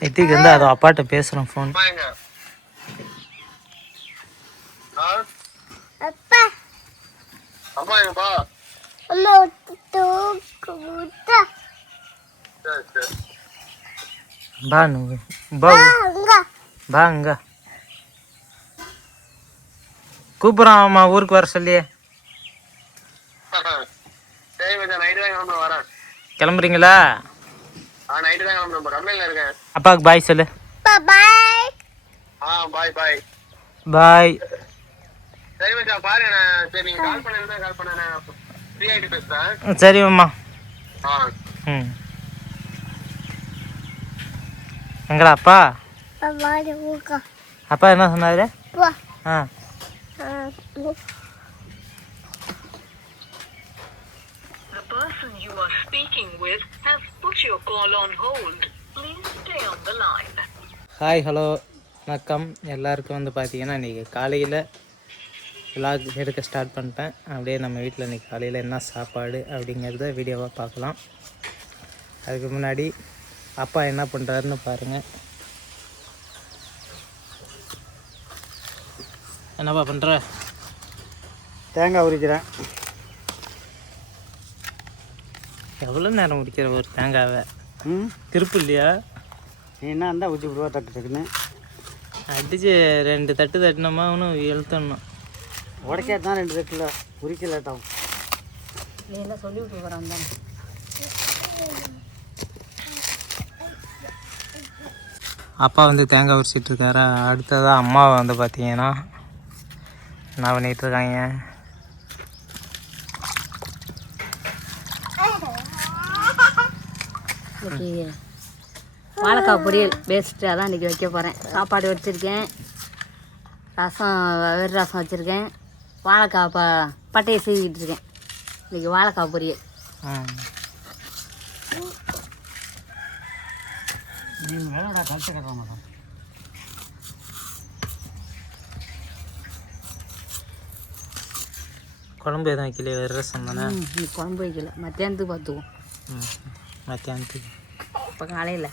நித்திக்கு வந்து அது அப்பாட்ட பேசுகிறோம் ஃபோன். பாங்க கூப்பிட்றான் அம்மா ஊருக்கு வர சொல்லி. கிளம்புறீங்களா? அப்பாவுக்கு பாய் சொல்லு. பாய். சரி அம்மா. ம் எங்கடா அப்பா? அப்பா என்ன சொன்னாரு? ஹாய் ஹலோ வணக்கம் எல்லாருக்கும். வந்து பார்த்தீங்கன்னா இன்றைக்கி காலையில் விலாக் எடுக்க ஸ்டார்ட் பண்ணிட்டேன். அப்படியே நம்ம வீட்டில் இன்றைக்கி காலையில் என்ன சாப்பாடு அப்படிங்கிறத வீடியோவாக பார்க்கலாம். அதுக்கு முன்னாடி அப்பா என்ன பண்ணுறாருன்னு பாருங்கள். என்னப்பா பண்ணுற? தேங்காய் உரிக்கிறேன். எவ்வளோ நேரம் உரிக்கிற ஒரு தேங்காவை? திருப்பு இல்லையா? நீ என்ன இருந்தால் ஊற்றி விடுவா தட்டு தட்டுன்னு அடித்து 2 தட்டு தட்டினோமா ஒன்றும் எழுத்தணும். உடைக்காது தான் 2 தட்டில் உரிக்க லேட்டாகும். நீ எல்லாம் சொல்லி விட்டு வரான் தானே. அப்பா வந்து தேங்காய் உரிச்சிட்ருக்காரு. அடுத்ததாக அம்மாவை வந்து பார்த்தீங்கன்னா என்ன பண்ணிகிட்ருக்காங்க? வாழைக்காய் பொரியல் பேஸ்ட்டு அதான் இன்றைக்கி வைக்க போகிறேன். சாப்பாடு வச்சுருக்கேன், ரசம் வெறும் ரசம் வச்சுருக்கேன், வாழைக்காய் பட்டையை சீவிக்கிட்டு இருக்கேன். இன்றைக்கி வாழைக்காய் பொரியல். கழிச்சு கட்டுற மாட்டோம். குழம்பு எதுவும் வைக்கலையே, வேறு ரசம் தானே? குழம்பு வைக்கல, மத்தியானத்துக்கு பார்த்துக்குவோம். மத்தியானத்துக்கு இப்போ காலையில்.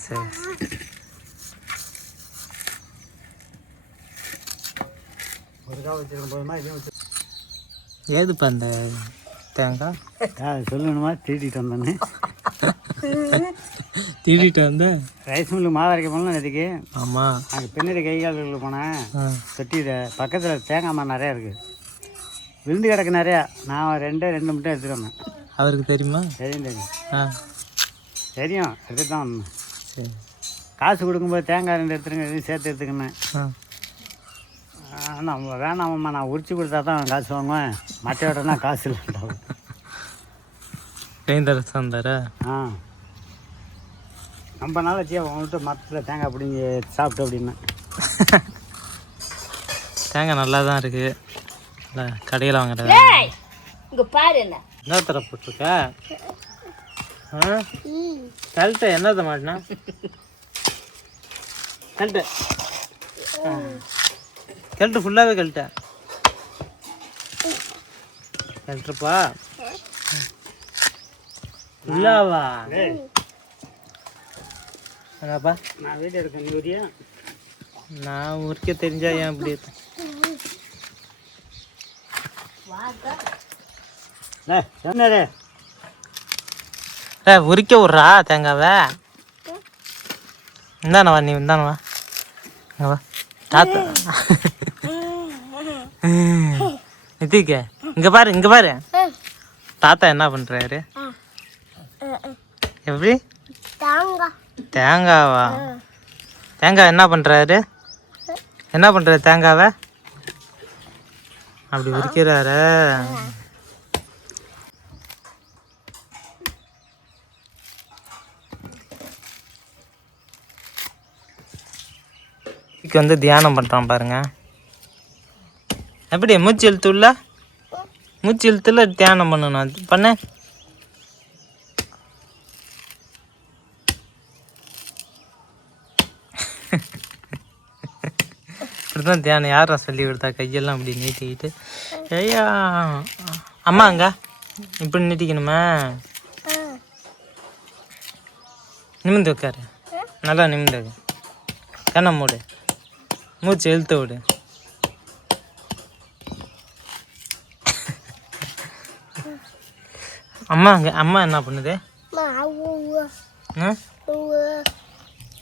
சரி. ஏதுப்பா அந்த தேங்காய் சொல்லணுமா? திருட்டிட்டு வந்தேன்னு. திருடிட்டு வந்தேன். ரைஸ் மில்லு மாவு அரைக்க போனோம் நேற்றுக்கு. ஆமாம். அங்கே பின்னாடி கை கால்களுக்கு போனேன். தொட்டி பக்கத்தில் தேங்காய் மரம் நிறையா இருக்குது, விழுந்து கிடக்கு நிறையா. நான் 2 மட்டும் எடுத்துகிட்டு வந்தேன். அவருக்கு தெரியுமா? தெரியும் எடுத்துகிட்டு தான் வந்தேன். சரி. காசு கொடுக்கும்போது தேங்காய் 2 எடுத்துருங்க, எதுவும் சேர்த்து எடுத்துக்கினேன். நம்ம வேணாமம்மா, நான் உரிச்சு கொடுத்தா தான் காசு வாங்குவேன், மற்ற விடனா காசு இல்லைண்டா. பெயிண்டர் வந்தாரா? ரொம்ப நாளாச்சியா உங்கள்கிட்ட மரத்தில் தேங்காய் பிடிங்கி சாப்பிட்டு அப்படின்னா. தேங்காய் நல்லா தான் இருக்குது. இல்லை கடையில் வாங்குறது. இங்கே பாரு என்ன தர போட்டிருக்க? கழட்ட என்னத மாட்டினா? கழட்டு ஃபுல்லாகவே கழட்ட கழட்டுப்பா. ஃபுல்லாவா? என்னப்பா நான் வீடு இருக்கேன். யூரியா நான் உரிக்க தெரிஞ்சா ஏன் அப்படி உரிக்க விட்றா தேங்காவை. இந்தானவா நீ, இந்தானவா வா தாத்தா. நித்திக்க இங்கே பாரு தாத்தா என்ன பண்ணுறாரு? எப்படி தேங்காவா? தேங்காய் என்ன பண்ணுறாரு? தேங்காவை அப்படி உரிக்கிறாரு. இதுக்கு வந்து தியானம் பண்ணுறான் பாருங்க. எப்படி மூச்சு இழுத்துல தியானம் பண்ணணும். பண்ண இப்படிதான் தியானம் யாரா சொல்லி கொடுத்தா? கையெல்லாம் அப்படி நீட்டிக்கிட்டு. ஐயா அம்மா அங்க இப்படி நீட்டிக்கணுமா? நிமிந்து உட்காரு, நல்லா நிமிந்து. கண்ணை மூடு, மூச்சு இழுத்து விடு. அம்மா என்ன பண்ணுது?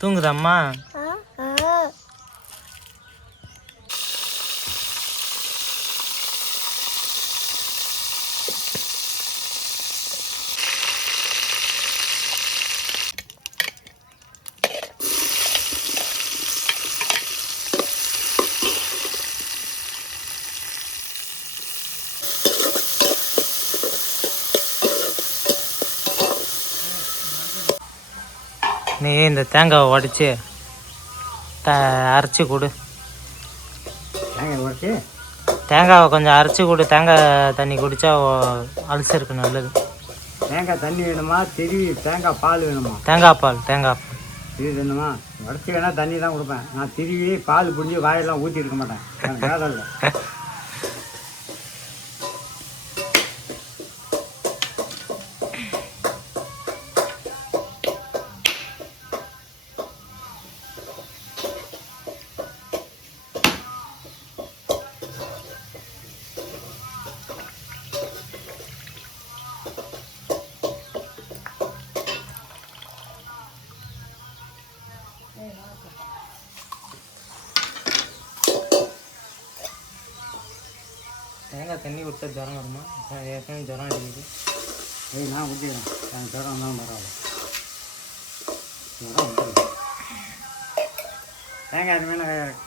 தூங்குதா அம்மா? நீ இந்த தேங்காவை உடச்சி அரைச்சி கொடு. தேங்காய் உடச்சி தேங்காவை கொஞ்சம் அரைச்சி கொடு. தேங்காய் தண்ணி குடித்தா அல்சருக்கு நல்லது. தேங்காய் தண்ணி வேணுமா, தேங்காய் பால் வேணுமா? தேங்காய் பால் இது வேணுமா? உடச்சி வேணால் தண்ணி தான் கொடுப்பேன். நான் திருவி பால் பிடிஞ்சி வாயெல்லாம் ஊற்றி இருக்க மாட்டேன். எனக்கு வேலை இல்லை. தேங்காய் தண்ணி குடித்தா ஜுரம் வருமா? ஏற்கனவே ஜுரம் அடிக்குது. நான் ஊற்றிக்கிறேன். எனக்கு ஜுரம் வந்தாலும் பரவாயில்ல. ஜுரம் வந்துடுது. தேங்காய் அருமையான காயாக இருக்கு.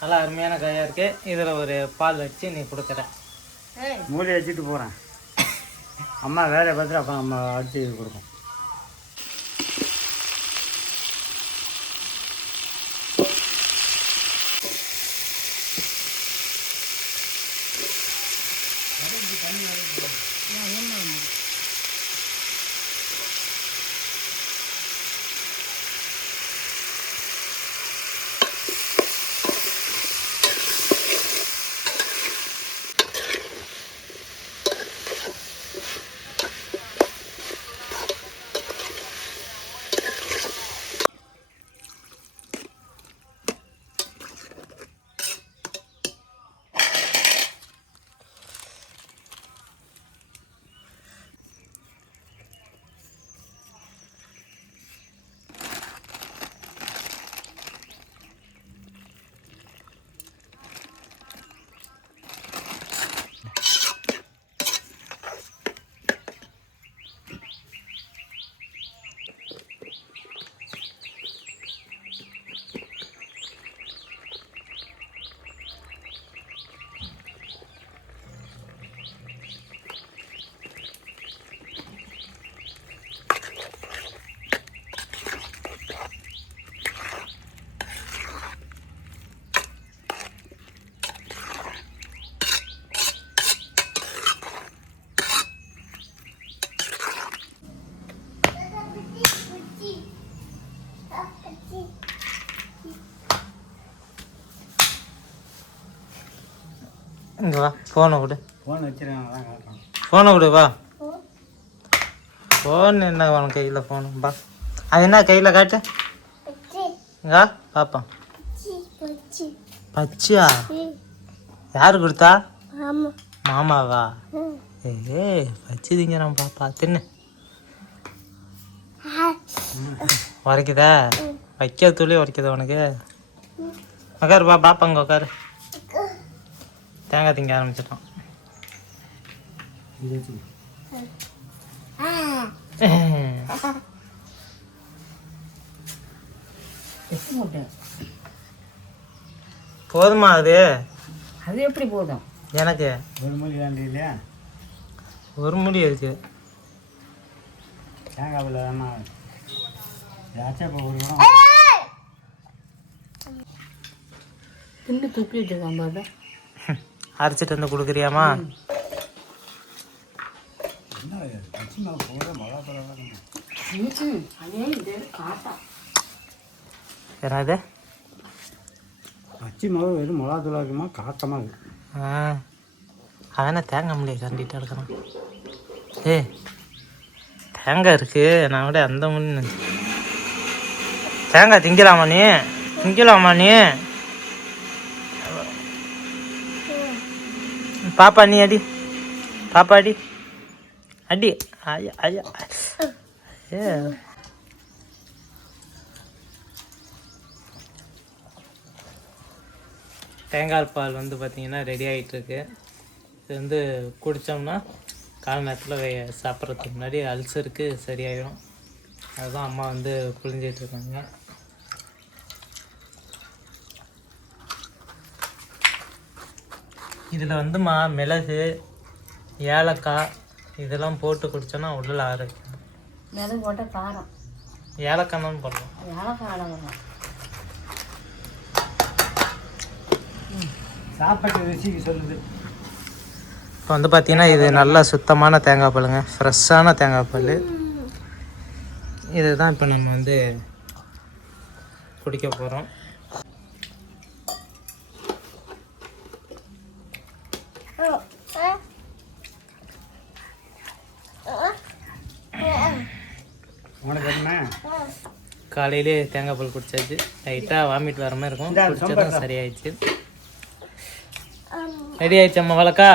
நல்லா அருமையான காயாக இருக்குது. இதில் ஒரு பால் வச்சு நீ கொடுக்குற. மூடி வச்சுட்டு போகிறேன். அம்மா வேலையை பார்த்துட்டு அப்போ நம்ம அடிச்சு கொடுப்போம். இங்கே வா, ஃபோனை விடு. ஃபோன் வச்சுருக்காங்க, அதான் காட்டுறேன். ஃபோனை விடு, வா. ஃபோன் என்ன உனக்கு கையில்? ஃபோனு பா. அது என்ன கையில் காட்டு? இங்கா பாப்பா. பச்சியா? யாரு கொடுத்தா? மாமாவா? ஏ பச்சி திங்கிறான் பாப்பா. தின்னு. உரைக்குதா? வைக்க துளி உரைக்குதா உனக்கு? உக்காரு பா, பாப்பாங்க உட்காரு. தேங்காய் திங்க ஆரம்பிச்சிட்டான். போதுமா அது? அது எப்படி போதும் எனக்கு? ஒரு மூலி வேண்டி இல்லையா? ஒரு முடி இருக்கு. தேங்காய் பிள்ளை வேணா ஏதாச்சும் இப்போ ஒரு குடம் தின்னு துப்பி வச்சுருக்கான் பாரு. அரைச்சிட்டு வந்து கொடுக்குறியாமா? என்னது? பச்சை மாவு வெறும் மிளகாத்தூள் இருக்குமா? காட்டமாக இருக்கு. அவனை தேங்காய் முடியாது கண்டிட்டு இருக்கிறான். ஏய் தேங்காய் இருக்கு, நான் கூட அந்த முன்னு தேங்காய் திங்கலாமா நீ? திங்கலாமா நீ? பாப்பா நீ அடி, பாப்பா அடி அடி. ஐயா ஐயா ஏ தேங்காய் பால் வந்து பார்த்திங்கன்னா ரெடி ஆகிட்டுருக்கு. இது வந்து குடித்தோம்னா காலை நேரத்தில் சாப்பிட்றதுக்கு முன்னாடி அல்சருக்கு சரியாயிடும். அதுதான் அம்மா வந்து புழிஞ்சிட்ருக்காங்க. இதில் வந்துமா மிளகு, ஏலக்காய் இதெல்லாம் போட்டு குடித்தோன்னா உடல் ஆரோக்கியம். மிளகு போட்டால் காரம், ஏலக்காய் தான் போடலாம். ஏலக்காய் சாப்பாட்டு ருசிக்கு சொல்லுது. இப்போ வந்து பார்த்திங்கன்னா இது நல்லா சுத்தமான தேங்காய் பாலுங்க, ஃப்ரெஷ்ஷான தேங்காய் பால். இதுதான் இப்போ நம்ம வந்து குடிக்க போகிறோம். உனக்கு என்ன காலையிலே தேங்காய் பால் குடிச்சாச்சு. லைட்டாக வாமிட் வர மாதிரி இருக்கும், குடிச்சதான் சரியாயிடுச்சு. ரெடி ஆயிடுச்சு அம்மா வழக்கா.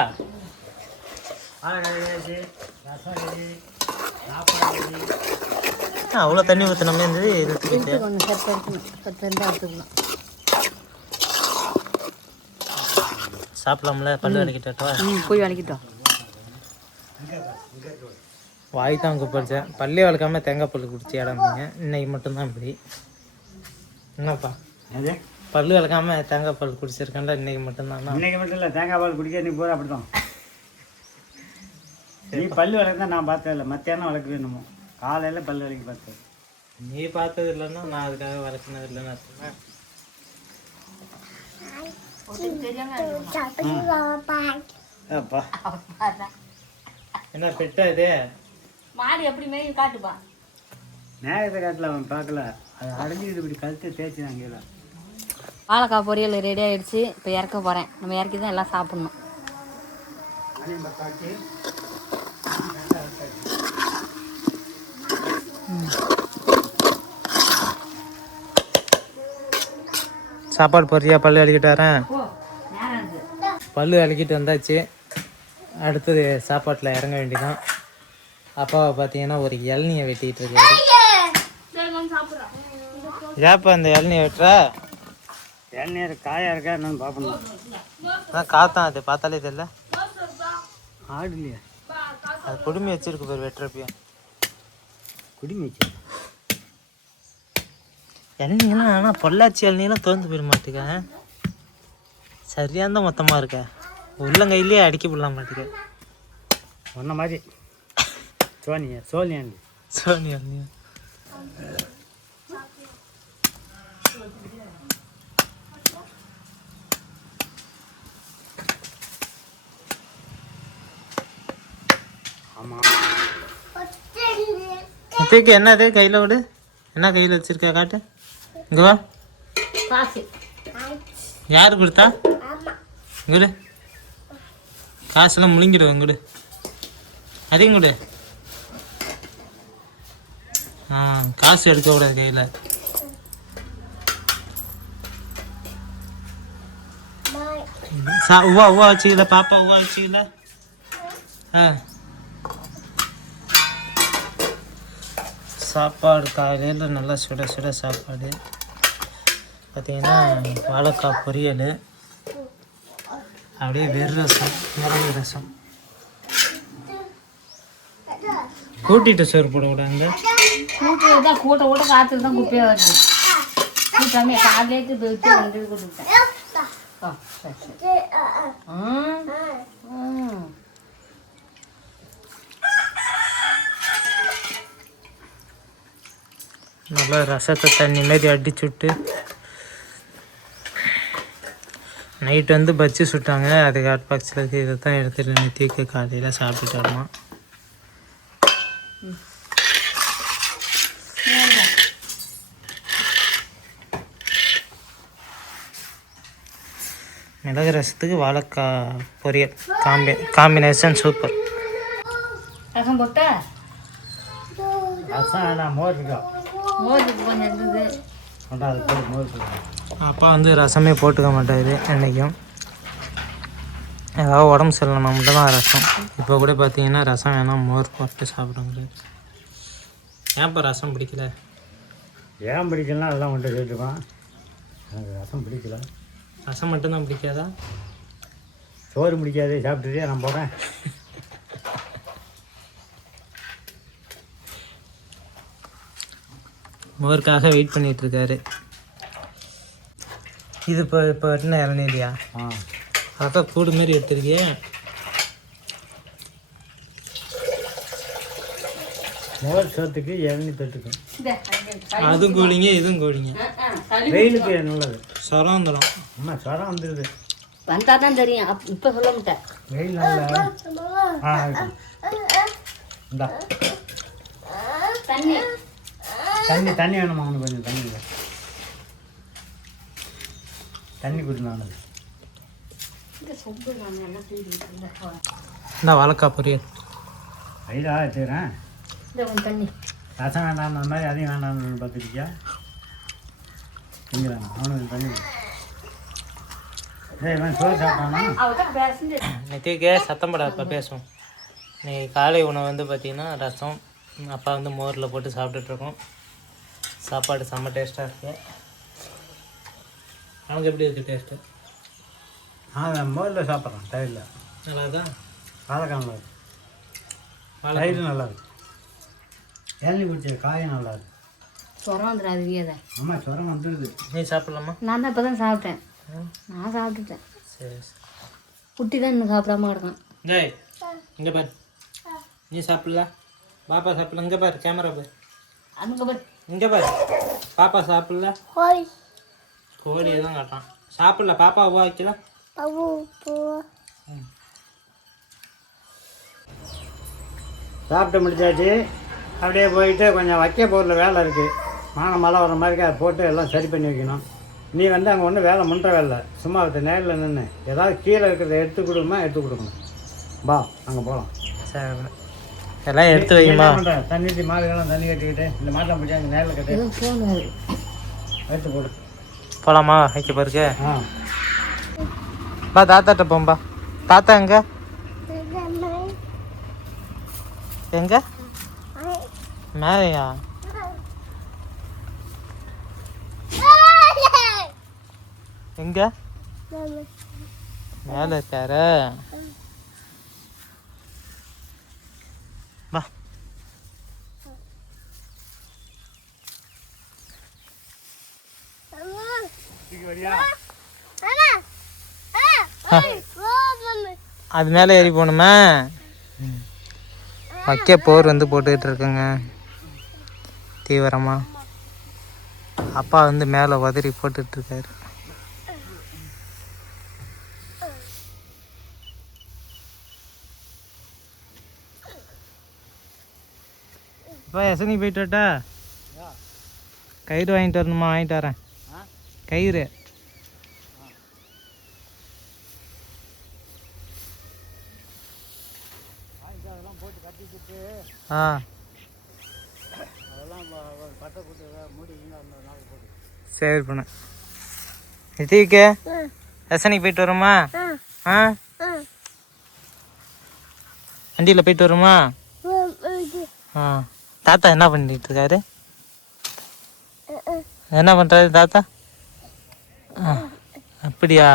அவ்வளோ தண்ணி ஊற்றினமே இருந்தது. சாப்பிடலாம்ல, பல்லு விளக்கிட்டா போய் விளக்கிட்டோம். வாய் தான் குப்பிடிச்சேன், பல்லே வளர்க்காம தேங்காய் பால் குடிச்சு இடம்பீங்க. இன்னைக்கு மட்டும்தான் இப்படி. என்னப்பா அது பல்லு விளக்காம தேங்காய் பால் குடிச்சிருக்கேன்ல, இன்னைக்கு மட்டும்தான். இன்னைக்கு மட்டும் இல்லை, தேங்காய் பால் குடிக்க நீ போகிற அப்படி தான். நீ பல்லு விளக்குதான் நான் பார்த்ததில்ல, மத்தியானம் விளக்கு வேணுமோ, காலையில் பல்லு விளக்கி பார்த்தது. நீ பார்த்தது இல்லைன்னா நான் அதுக்காக வளர்க்கினது இல்லைன்னு சொன்னேன். அப்பா என்ன பெட்டா இது? மாடு எப்படி மேயும் காட்டுப்பா. நேரத்தை காட்டில் அவன் பார்க்கல, அது அடைஞ்சிக்கிட்டு இப்படி கழுத்தை தேய்ச்சி நான் கீழே. வாழைக்காய் பொரியல் ரெடி ஆகிடுச்சு. இப்போ இறக்க போகிறேன். நம்ம இறக்கி தான் எல்லாம் சாப்பிட்ணும். சாப்பாடு பொரியா பல்லு விளக்கிட்டு வரேன். பல்லு விளக்கிட்டு வந்தாச்சு. அடுத்தது சாப்பாட்டில் இறங்க வேண்டியதான். அப்பாவை பார்த்தீங்கன்னா ஒரு இளநியை வெட்டிகிட்டு இருக்காரு. ஏப்பா இந்த இளநியை வெட்டுறா? இளநீர் காயாக இருக்கா என்னன்னு பார்க்கணும். அதான் காத்தான், அது பார்த்தாலே தெரியல. ஆடு இல்லையா? அது குடுமி வச்சிருக்கு பேர் வெட்டுறப்பையும். குடிமி வச்சு இளநீங்கன்னா ஆனால் பொள்ளாச்சி இளநீலாம் தோந்து போயிட மாட்டேங்க. சரியாக தான் மொத்தமாக இருக்க, உள்ளங்கையிலே அடிக்க போடல மாட்டேங்க. ஒன்றை மாதிரி சோனியாண்டி சோனி இளநீ. ஆமாம். இப்போக்கு என்னது கையில் விடு, என்ன கையில் வச்சிருக்கா காட்டு. இங்கே வா. காசு யார் கொடுத்தா? இங்கடு காசெல்லாம் முழுங்கிடுவோம். இங்கடு அதையும் கொடு. காசு எடுக்கக்கூடாது கையில். உவா உவா வச்சுக்கல பாப்பா, உவா வச்சுக்கல. சாப்பாடு காலையில் நல்லா சுட சுட சாப்பாடு. பார்த்தீங்கன்னா வாழைக்காய் பொரியல், அப்படியே வெறும் ரசம், மிளகு ரசம். கூட்டிட்டு சோறு போடக்கூடாது. கூட்டு தான் கூட்ட கூட காற்று தான் குப்பையாக வருது. கூட்டாமே காலையிட்டு போயிட்டு வந்து கொடுத்தேன். நல்லா ரசத்தை தண்ணி மாரி அடிச்சு விட்டு நைட்டு வந்து பஜ்ஜி சுட்டாங்க. அதுக்கு ஹாட் பாக்ஸில் இருக்குது. இதை தான் எடுத்துகிட்டு நித்திக்கு காலையில் சாப்பிட்டுட்டு வரலாம். மிளகு ரசத்துக்கு வாழைக்காய் பொரியல் காம்பினேஷன் சூப்பர். ரசம் போட்டா ரசம் வேணாம், மோர் இருக்கா? மோர் கொஞ்சம் இருந்தது. கொண்டா, அது போய் மோர் போடுங்க. அப்பா வந்து ரசமே போட்டுக்க மாட்டாரு என்றைக்கும். ஏதாவது உடம்பு சரியில்லைனா மட்டும் தான் ரசம். இப்போ கூட பார்த்தீங்கன்னா ரசம் வேணாம், மோர் போட்டு சாப்பிட முடியாது. ஏன்ப்பா ரசம் பிடிக்கல? ஏன் பிடிக்கலாம் எல்லாம் கொண்டு சேர்த்துப்பான். எனக்கு ரசம் பிடிக்கல. ரசம் மட்டும்தான் பிடிக்காதா? சோறு பிடிக்காது, சாப்பிட்டுட்டே நான் போகிறேன். மோருக்காக வெயிட் பண்ணிகிட்ருக்காரு. இது இப்போ என்ன இளநீரியா? அதான் கூடு மாரி எடுத்துருக்கியே. மோர் சோத்துக்கு இளநீ தொட்டுக்கும். அதுவும் கூலிங்க, இதுவும் கூலிங்க. வெயிலுக்கு நல்லது. சொரம் வந்துடும். அம்மா சொரம் வந்துடுது. வந்தால் தான் தெரியும். இப்போ சொல்ல மாட்டேன். வெயில் நல்ல. இந்தா தண்ணி தண்ணி தண்ணி வேணுமா? அவனுக்கு கொஞ்சம் தண்ணி தண்ணி குடினானது. இந்த வாழைக்காய் பொரியல் வயிறா வச்சுக்கிறேன். தண்ணி ரசம் வேண்டாம் அந்த மாதிரி அதையும் வேண்டாம்னு பார்த்துருக்கியா? செஞ்சுறாங்க அவனுக்கு தண்ணி. இவன் சோறு சாப்பிட்டானா? நெத்திக்கே சத்தம் படாதப்பா பேசும். இன்னைக்கு காலை உணவு வந்து பார்த்திங்கன்னா ரசம், அப்பா வந்து மோரில் போட்டு சாப்பிட்டுட்ருக்கோம். சாப்பாடு செம்ம டேஸ்ட்டாக இருக்குது. அவங்க எப்படி இருக்குது டேஸ்ட்டு? மோரில் சாப்பிட்றான் தயிரில். நல்லா தான். வாழைக்காய் நல்லா இருக்கு, தயிர் நல்லா இருக்கு, இளநீ குடிச்சது காயும் நல்லா இருக்கு. சொரம் வந்துடாது. அதை அம்மா சொரம் வந்துடுது. நீ சாப்பிட்லாமா? நான் தான் இப்போ தான் சாப்பிட்டேன். நான் சாப்பிட்டுட்டேன். சரி குட்டி தான் இன்னும் சாப்பிடாம கிடக்கும். டேய் இங்கே பாரு, நீ சாப்பிடல, பாப்பா சாப்பிடல. இங்கே பாரு, கேமரா பாரு, அங்கே போய் இங்கே பாரு. பாப்பா சாப்பிடல, கோழியை தான் காட்டான். சாப்பிடல, பாப்பா வைக்கல. சாப்பிட்டு முடிச்சாச்சு. அப்படியே போயிட்டு கொஞ்சம் வைக்க பொருள் வேலை இருக்குது. மழை வர மாதிரி அதை போட்டு எல்லாம் சரி பண்ணி வைக்கணும். நீ வந்து அங்கே ஒன்றும் வேலை முன்ற வேலை, சும்மா அதை நேரில் நின்று ஏதாவது கீழே இருக்கிறத எடுத்து கொடுமா, எடுத்து கொடுக்கணும். பா அங்கே போகலாம். சரி எல்லாம் எடுத்து வைக்குமா? தண்ணி மாடுகள்லாம் தண்ணி கட்டிக்கிட்டு இந்த மாட்டை பிடிச்சி அங்கே நேரில் கட்டி எடுத்து போடு. போகலாமா வைக்க பாருக்கு? ஆ பா தாத்தாட்ட போம்பா. தாத்தா எங்க எங்க? மேலையா? எங்க? மேலே இருக்காரு. வா அது மேலே ஏறி போகணுமா? வைக்க போர் வந்து போட்டுக்கிட்டு இருக்குங்க தீவிரமா. அப்பா வந்து மேலே உதறி போட்டுட்ருக்காரு. அப்பா எசனி போயிட்டு வரட்டா? கயிறு வாங்கிட்டு வரணுமா? வாங்கிட்டு வரேன் கயிறு. ஆ சரி பண்ண நித்திக்கு ரசனிக்கு போயிட்டு வருமா? ஆ வண்டியில் போயிட்டு வருமா? ஆ தாத்தா என்ன பண்ணிட்டு இருக்காரு? என்ன பண்ணுறாரு தாத்தா? ஆ அப்படியா?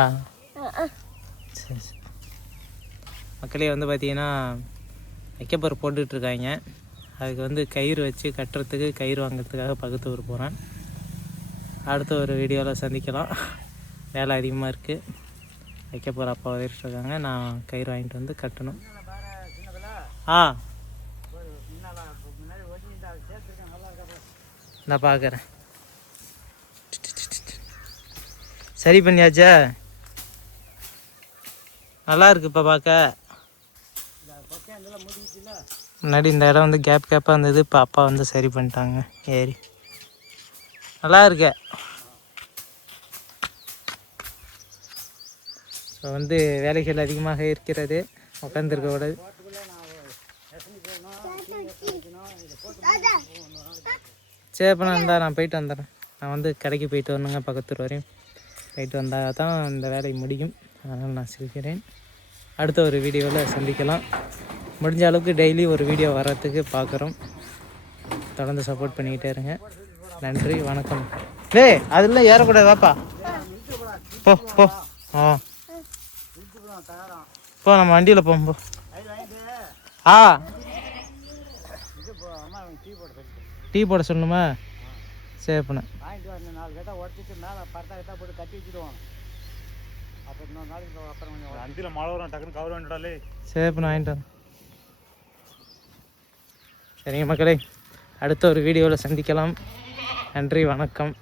சரி சரி. மக்களே வந்து பார்த்தீங்கன்னா வைக்கப்போர் போட்டுட்ருக்காங்க. அதுக்கு வந்து கயிறு வச்சு கட்டுறதுக்கு கயிறு வாங்கிறதுக்காக பக்கத்து ஊர் போகிறேன். அடுத்த ஒரு வீடியோவில் சந்திக்கலாம். வேலை அதிகமாக இருக்குது. வைக்கப்போர் அப்பா வதிட்டுருக்காங்க. நான் கயிறு வாங்கிட்டு வந்து கட்டணும். ஆ நான் பார்க்குறேன். சரி பண்ணியாச்சா? நல்லா இருக்குப்பா பார்க்க. முன்னாடி இந்த இடம் வந்து கேப்பாக இருந்தது. இப்போ அப்பா வந்து சரி பண்ணிட்டாங்க ஏறி. நல்லா இருக்க. ஸோ வந்து வேலைகள் அதிகமாக இருக்கிறது. உட்காந்துருக்க கூடாது. சரி அப்போ நான் போயிட்டு வந்துடுறேன். நான் வந்து கடைக்கு போயிட்டு வரணுங்க, பக்கத்து வரையும் போயிட்டு வந்தால் தான் இந்த வேலை முடியும். அதனால் நான் சிரிக்கிறேன். அடுத்த ஒரு வீடியோவில் சந்திக்கலாம். முடிஞ்ச அளவுக்கு டெய்லி ஒரு வீடியோ வர்றதுக்கு பார்க்குறோம். தொடர்ந்து சப்போர்ட் பண்ணிக்கிட்டே இருங்க. நன்றி, வணக்கம். டேய் அதெல்லாம் ஏறக்கூடாது, வாப்பா போ போ. ஆ போ, நம்ம வண்டியில் போவோம் போ. ஆ டீ போட சொல்லணுமா? சரி பண்ண வாங்கிட்டு வரணும். 4 கட்டை உடச்சிட்டு மேலே பரட்டா கட்டா போட்டு கட்டி வச்சுடுவோம். அப்புறம் இன்னொரு நாளைக்கு அப்புறம் கொஞ்சம் அந்தியில் மழை வரும், டக்குன்னு கவர் வேண்டாலே. சரி பண்ண வாங்கிட்டு வரேன். சரிங்க மக்களே, அடுத்த ஒரு வீடியோவில் சந்திக்கலாம். நன்றி, வணக்கம்.